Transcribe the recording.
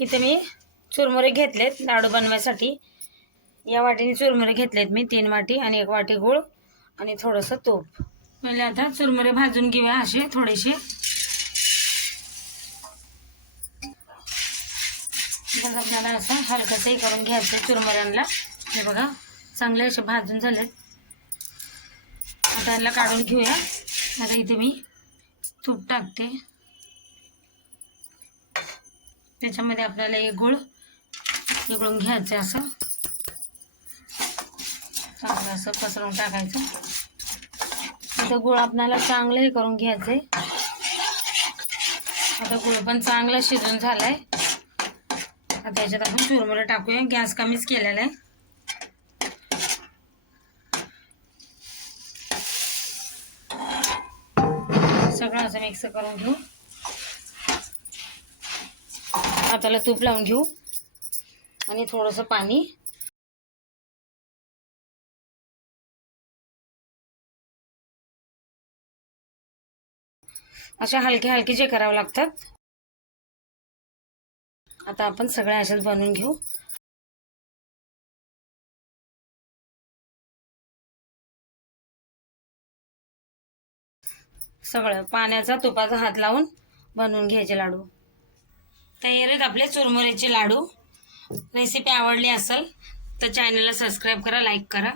इथे मी चुरमुरे घेतलेत लाडू बनवायसाठी. या वाटीने चुरमुरे घेतलेत मी तीन वाटी आणि एक वाटी गूळ आणि थोडंसं तूप. म्हणजे आता चुरमुरे भाजून घेऊया असे थोडेसे. बघा आपल्याला असं हलकंसही करून घ्यायचं चुरमुऱ्यांना हे बघा चांगले असे भाजून झालेत. आता याला काढून घेऊया. आता इथे मी तूप टाकते. त्याच्यामध्ये आपल्याला एक गुळ उघडून घ्यायचं असं. चांगलं असं पसरून टाकायचं. आता गुळ आपल्याला चांगलं हे करून घ्यायचंय. आता गुळ पण चांगलं शिजून झालंय. आता याच्यात आपण चुरमुरे टाकूया. गॅस कमीच केलेला आहे. सगळं असं मिक्स करून घेऊ. हाताला तूप लावून घेऊ. आणि थोडंसं पाणी. अशा हलके हलके जे करावं लागतात. आता आपण सगळ्या अशाच बनवून घेऊ. सगळं पाण्याचा तुपाचा हात लावून बनवून घ्यायचे लाडू. तयार आहेत आपले चुरमुऱ्याचे लाडू. रेसिपी आवडली असेल तर चॅनलला सबस्क्राईब करा लाईक करा.